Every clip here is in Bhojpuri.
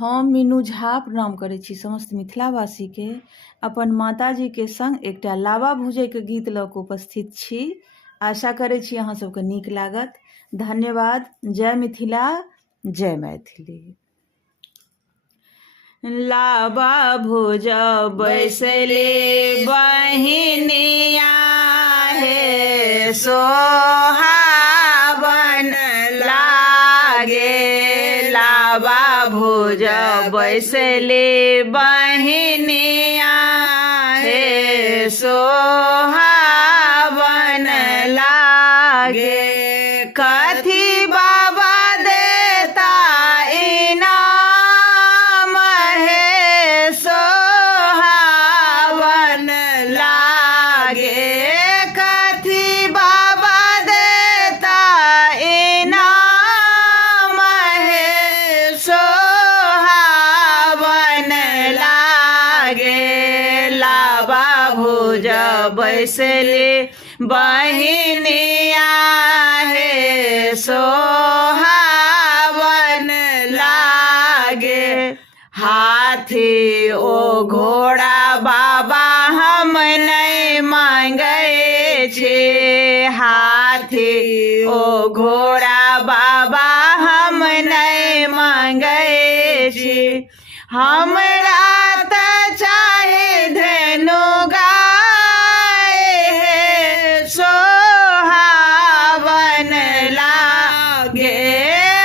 हम मीनू झा प्रणाम करै छी समस्त मिथिलावासी के। अपन माताजी के संग एकटा लावा भूजै के गीत लऽ कऽ उपस्थित छी। आशा करै छी अहाँ सबके नीक लागत। धन्यवाद। जय मिथिला, जय मैथिली। लावा भोज बैसले बहिनिया हे सोहावन लागे। लावा भोज बैसले बहिनिया हे सोहावन लागे। कथी बाबा देता इनाम हे सोहावन लागे। कथी बाबा देता इनाम हे सोहावन लागे। लावा भोज बैसले बहिनिया हे सोहावन लागे। हाथी ओ घोड़ा बाबा हम नहीं मांगे छे। हाथी ओ घोड़ा बाबा हम नहीं मांगे छे। हमरा त चाहे धेनु गाय हे सोहावन लागे।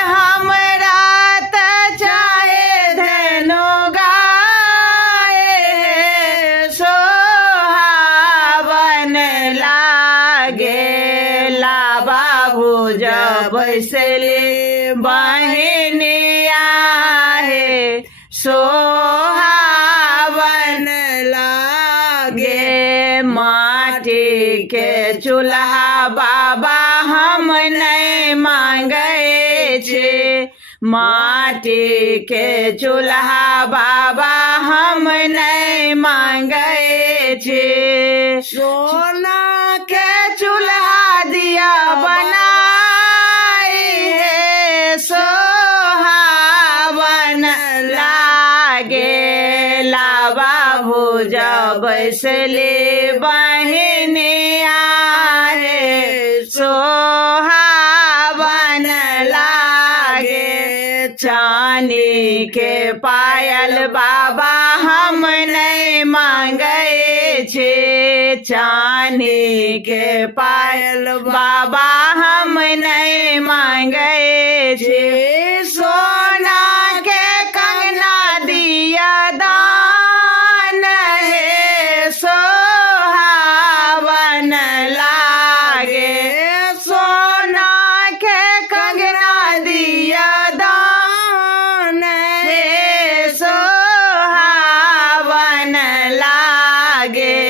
हमरा त चाहे धेनु गाय हे सोहावन लागे। लावा भोज बैसले बहिनिया हे सोहावन लागे। माटी के चूल्हा बाबा हम नहीं मांगे छे। माटी के चूल्हा बाबा हम नहीं मांगे छे। सोना के चूल्हा दिया बनाई हे सोहावन लागे। लावा भोज बैसले बहिनिया हे सोहावन लागे। चांदी के पायल बाबा हम नहीं मांगे छे। चांदी के पायल बाबा हम नहीं मांगे छे। सोना के कंगना दिया दान हे सोहावन लागे। सोना के कंगना दिया दान हे सोहावन लागे।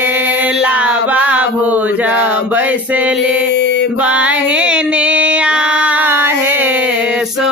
लावा भोज बैसले बहिनिया हे सो